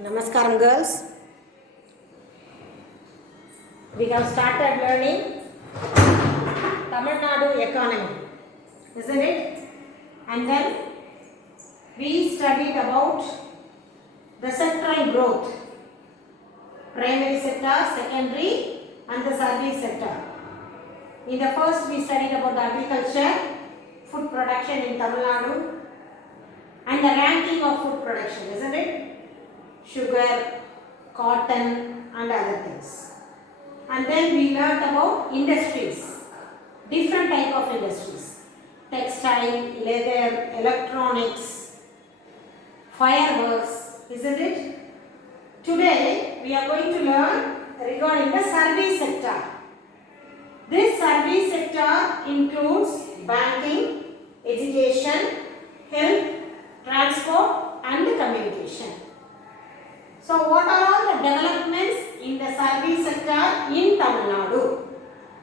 Namaskaram girls. We have started learning Tamil Nadu economy, isn't it? And then we studied about the sectoral growth, primary sector, secondary and the service sector. In the first we studied about the agriculture, food production in Tamil Nadu and the ranking of food production, isn't it? Sugar, cotton and other things. And then we learned about industries, different type of industries, textile, leather, electronics, fireworks, isn't it? Today we are going to learn regarding the service sector. This service sector includes banking, education, health, transport and communication. So what are all the developments in the service sector in Tamil Nadu?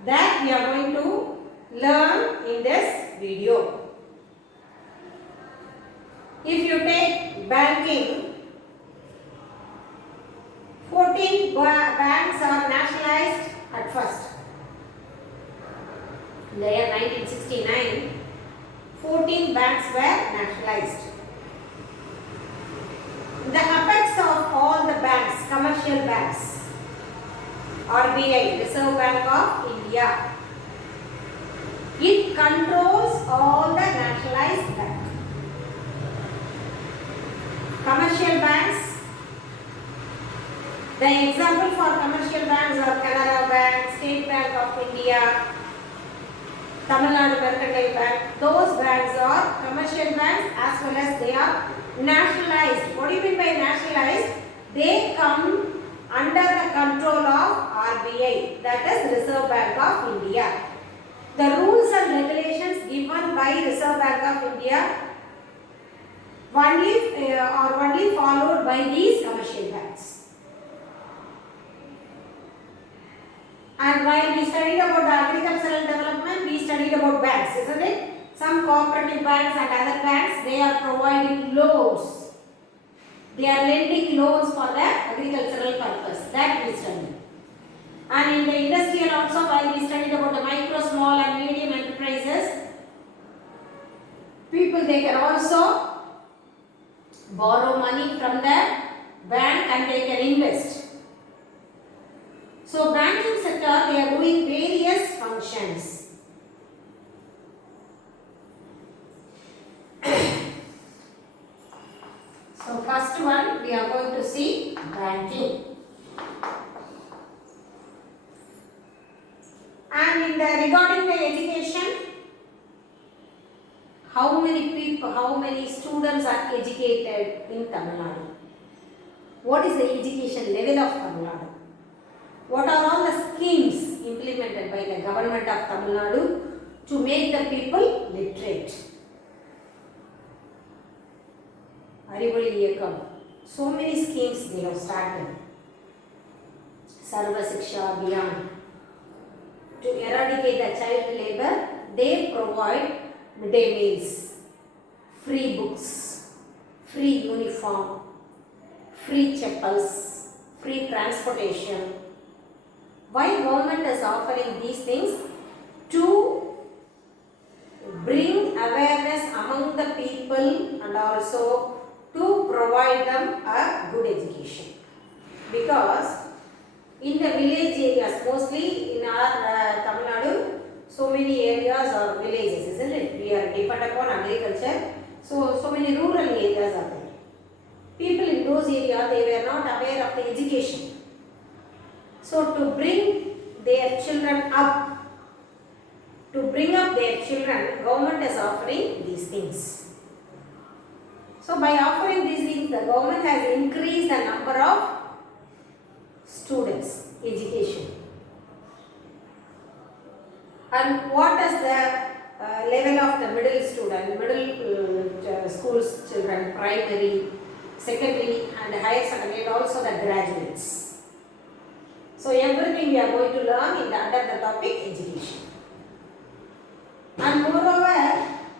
That we are going to learn in this video. If you take banking, 14 banks are nationalized at first. In the year 1969, 14 banks were nationalized. The apex of all the banks, commercial banks, RBI, Reserve Bank of India, it controls all the nationalized banks. Commercial banks, the example for commercial banks are Canara Bank, State Bank of India, Tamil Nadu Mercantile Bank. Those banks are commercial banks as well as they are nationalized. What do you mean by nationalized? They come under the control of RBI, that is Reserve Bank of India. The rules and regulations given by Reserve Bank of India are only followed by these commercial banks. And while we studied about the agricultural development, we studied about banks, isn't it? Some cooperative banks and other banks, they are providing loans. They are lending loans for the agricultural purpose. That we studied. And in the industrial also, while we studied about the micro, small and medium enterprises, people they can also borrow money from the bank and they can invest. So banking sector, they are doing various functions. So first one we are going to see banking. And in the regarding the education, how many students are educated in Tamil Nadu? What is the education level of Tamil Nadu? What are all the schemes implemented by the government of Tamil Nadu to make the people literate? Arivali Iyakam. So many schemes they have started. Sarva Shiksha Abhiyan. To eradicate the child labor, they provide midday meals, free books, free uniform, free chappals, free transportation. Why government is offering these things? To bring awareness among the people and also to provide them a good education. Because in the village areas, mostly in our Tamil Nadu, so many areas are villages, isn't it? We are dependent upon agriculture. So many rural areas are there. People in those areas, they were not aware of the education. So to bring their children up, government is offering these things. So by offering these things, the government has increased the number of students, education. And what is the level of the middle schools children, primary, secondary and higher secondary and also the graduates. So everything we are going to learn under the topic education. And moreover,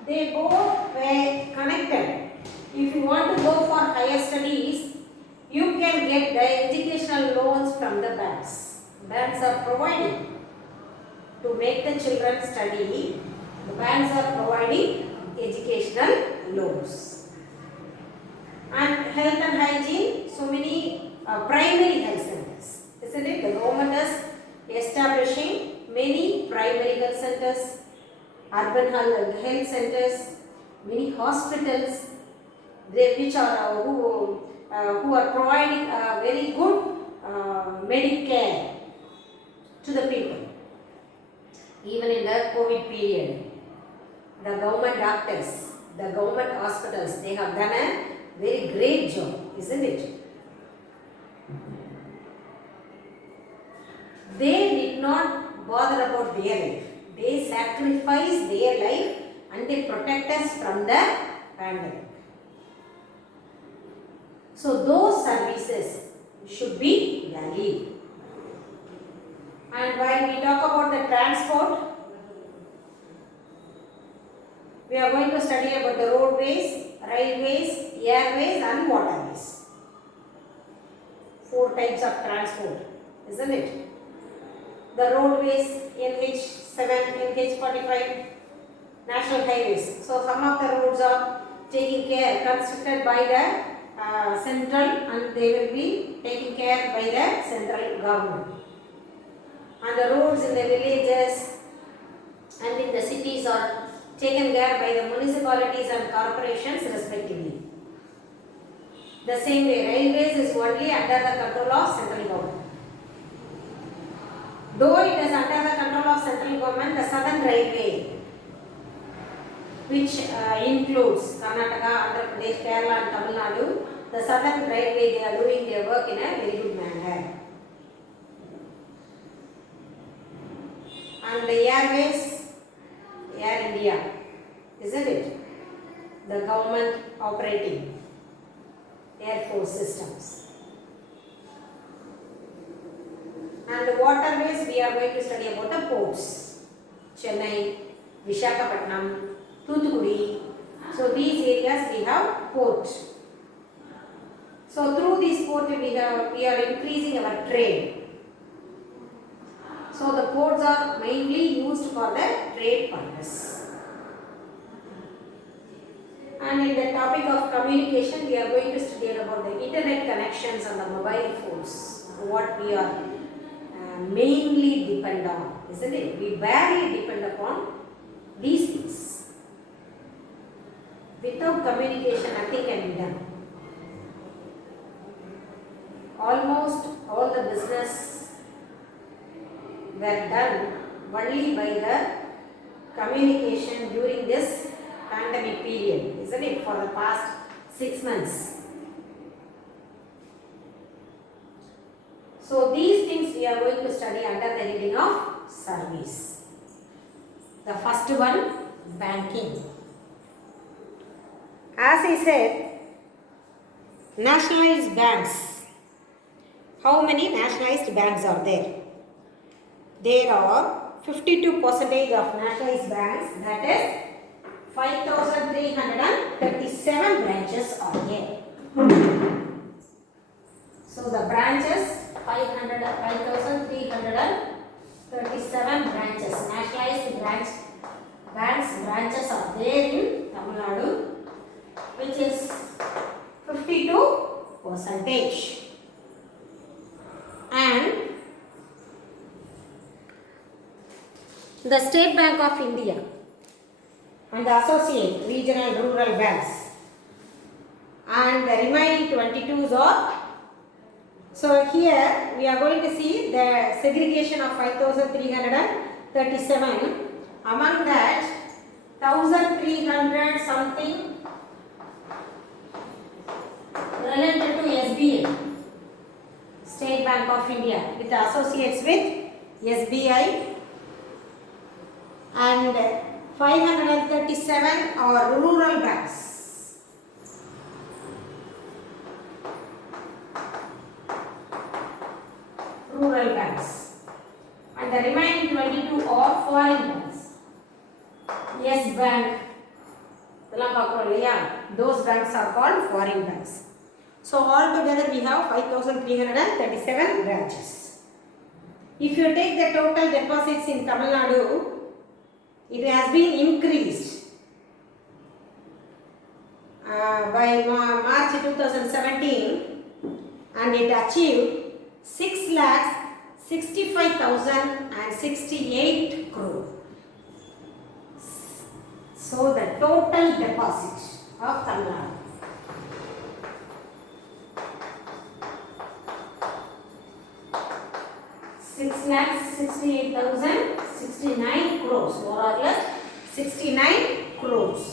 they both were connected. If you want to go for higher studies, you can get the educational loans from the banks. Banks are providing to make the children study. The banks are providing educational loans. And health and hygiene, so many primary health centers, isn't it? The government is establishing many primary health centers, urban health centers, many hospitals, which are who are providing very good medical care to the people. Even in the COVID period, the government doctors, the government hospitals, they have done a very great job, isn't it? They did not bother about their life. They sacrificed their life and they protect us from the pandemic. So those services should be valued. And while we talk about the transport, we are going to study about the roadways, railways, airways and waterways. 4 types of transport, isn't it? The roadways, NH7, NH45, national highways. So some of the roads are constructed by the central, and they will be taken care by the central government. And the roads in the villages and in the cities are taken care by the municipalities and corporations respectively. The same way, railways is only under the control of central government. Though it is under the control of central government, the Southern Railway, which includes Karnataka, Andhra Pradesh, Kerala and Tamil Nadu, the Southern Railway, they are doing their work in a very good manner. And the airways, Air India, isn't it? The government operating air force systems. And the waterways, we are going to study about the ports. Chennai, Visakhapatnam, Thoothukudi. So these areas we have port. So through these ports we are increasing our trade. So the ports are mainly used for the trade purpose. And in the topic of communication, we are going to study about the internet connections and the mobile phones. What we are mainly depend on, isn't it? We barely depend upon these things. Without communication, nothing can be done. Almost all the business were done only by the communication during this pandemic period, isn't it? For the past 6 months. So these things we are going to study under the heading of service. The first one, banking. As I said, nationalized banks. How many nationalized banks are there? There are 52% of nationalized banks, that is 5,337 branches are there. So the branches, 5,337 branches, nationalized branches are there in Tamil Nadu, which is 52%. And the State Bank of India and the associate regional rural banks, and the remaining 22s are. So here we are going to see the segregation of 5,337. Among that, 1,300 something related to SBI, State Bank of India, with associates with SBI, and 537 are rural banks. Rural banks. And the remaining 22 are foreign banks. Yes Bank, those banks are called foreign banks. So altogether we have 5,337 branches. If you take the total deposits in Tamil Nadu, it has been increased by March 2017, and it achieved 6,65,068 crore. So the total deposit of Tamil Nadu. 6,68,069 crores, more or less 69 crores.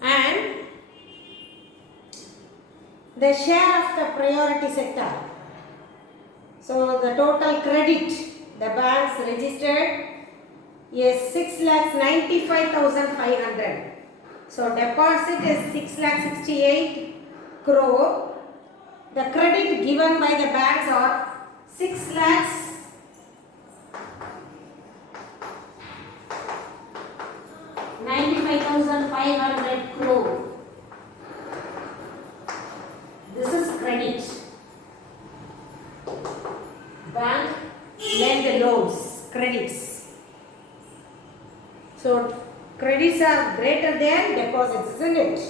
And the share of the priority sector. So the total credit the banks registered is 6,95,500. So deposit is 6,68 crore. The credit given by the banks are 6,95,500 crore. This is credit. Bank lend loans, credits. So credits are greater than deposits, isn't it?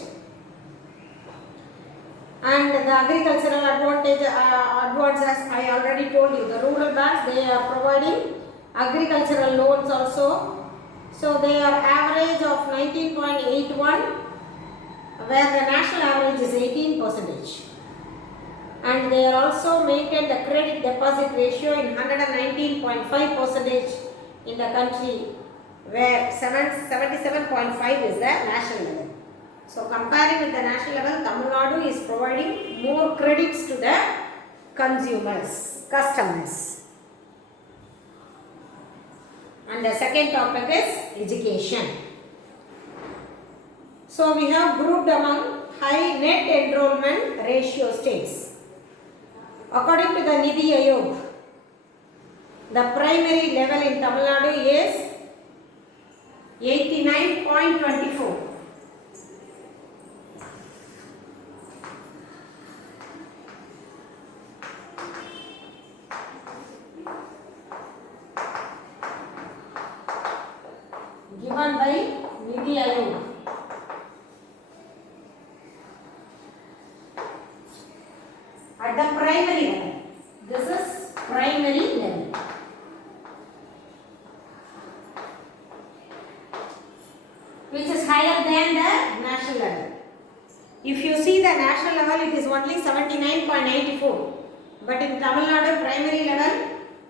And the agricultural advantage, as I already told you, the rural banks, they are providing agricultural loans also. So they are average of 19.81, where the national average is 18%. And they are also maintain the credit deposit ratio in 119.5% in the country, where 77.5 is the national level. So comparing with the national level, Tamil Nadu is providing more credits to the customers. And the second topic is education. So we have grouped among high net enrollment ratio states. According to the Niti Aayog, the primary level in Tamil Nadu is 89.24. Given by Niti Aayog. At the primary level, this is primary level. Which is higher than the national level. If you see the national level, it is only 79.94. But in Tamil Nadu primary level,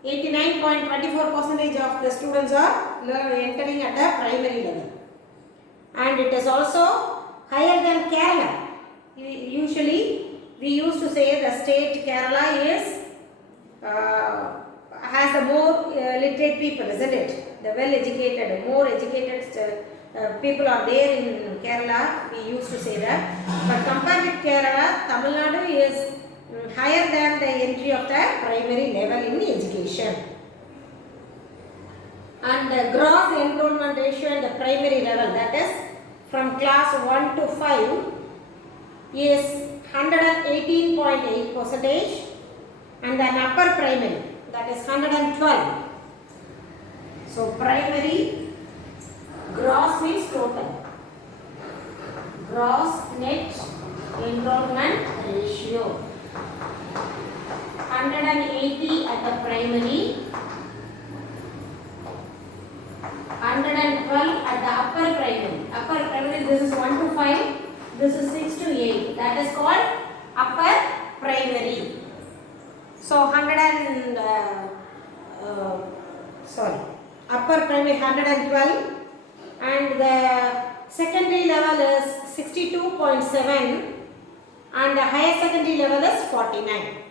89.24% of the students are entering at the primary level. And it is also higher than Kerala. Usually, we used to say the state Kerala is has the more literate people, isn't it? The well-educated, more educated people are there in Kerala. We used to say that. But compared with Kerala, Tamil Nadu is higher than the entry of the primary level in education. And the gross enrollment ratio in the primary level, that is from class 1 to 5, is 118.8%, and then upper primary, that is 112. So primary gross means total. Gross net enrollment ratio 180 at the primary, 112 at the upper primary. Upper primary, this is 1 to 5, this is 6 to 8. That is called upper primary. So upper primary 112, and the secondary level is 62.7, and the higher secondary level is 49.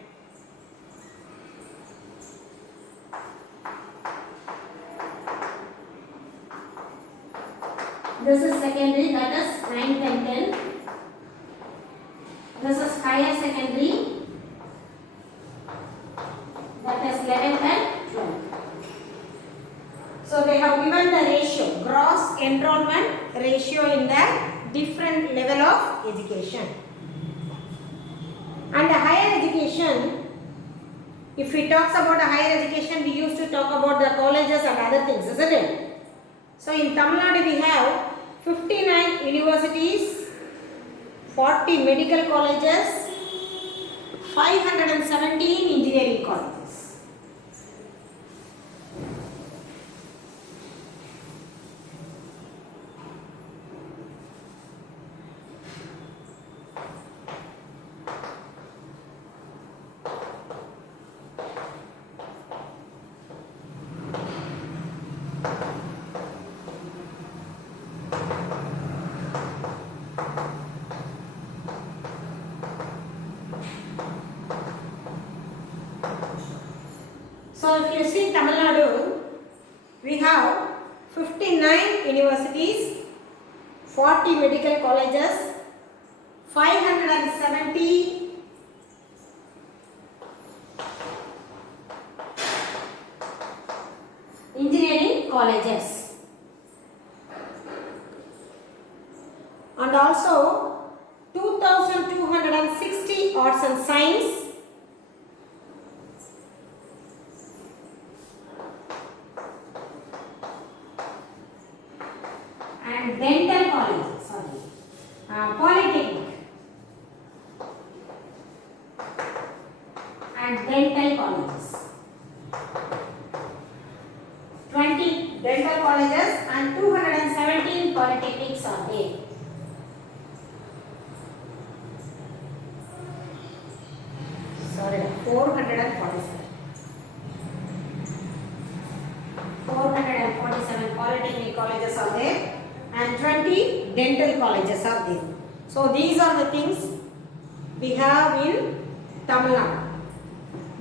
This is secondary, that is 9th and 10th. This is higher secondary, that is 11th and 12th. So they have given the ratio, gross enrollment ratio in the different level of education. If we talk about the higher education, we used to talk about the colleges and other things, isn't it? So in Tamil Nadu we have 59 universities, 40 medical colleges, 517 engineering colleges. So if you see Tamil Nadu, we have 59 universities, 40 medical colleges, 570 engineering colleges, and also 2260 arts and science, and dental colleges, polytechnic and dental colleges. 20 dental colleges and 217 polytechnics are there. Sorry, 447. 447 polytechnic colleges are there and 20 dental colleges are there. So these are the things we have in Tamil Nadu.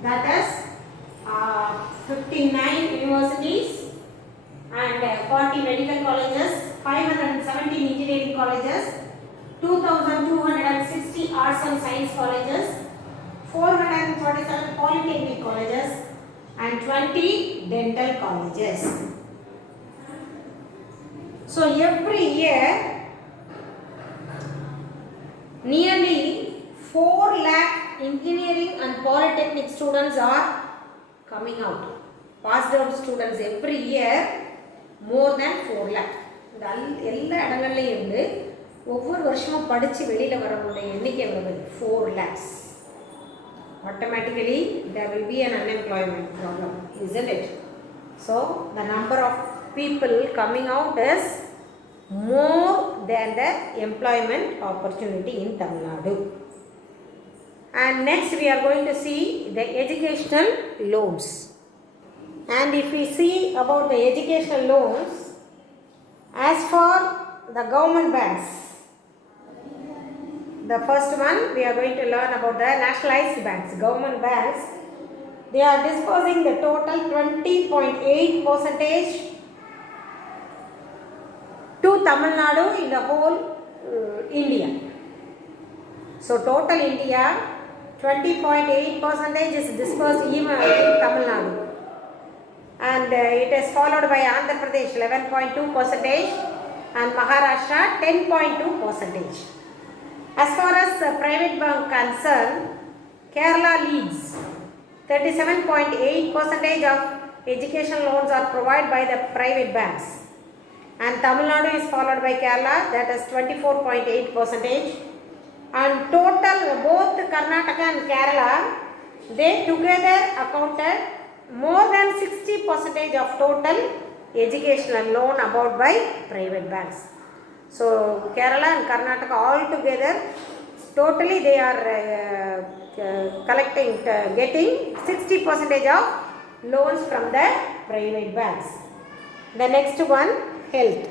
That is 59 universities and 40 medical colleges, 517 engineering colleges, 2260 arts and science colleges, 447 polytechnic colleges and 20 dental colleges. So every year nearly 4 lakh engineering and polytechnic students are coming out. Passed out students every year more than 4 lakh. எல்லா இடங்கள்லையும் இருந்து ஒவ்வொரு வருஷமும் படித்து வெளியில் வரவங்களுடைய எண்ணிக்கை எவ்வளவு? 4 lakhs. Automatically there will be an unemployment problem, isn't it? So the number of people coming out is more than the employment opportunity in Tamil Nadu. And next we are going to see the educational loans. And if we see about the educational loans, as for the government banks, the first one we are going to learn about the nationalized banks. Government banks, they are disbursing the total 20.8% to Tamil Nadu in the whole India. So total India 20.8% is disbursed even in Tamil Nadu. And it is followed by Andhra Pradesh 11.2% and Maharashtra 10.2%. As far as private bank concerned, Kerala leads. 37.8% of education loans are provided by the private banks. And Tamil Nadu is followed by Kerala, that is 24.8%. And total, both Karnataka and Kerala, they together accounted more than 60% of total educational loan about by private banks. So Kerala and Karnataka all together, totally they are getting 60% of loans from the private banks. The next one, health.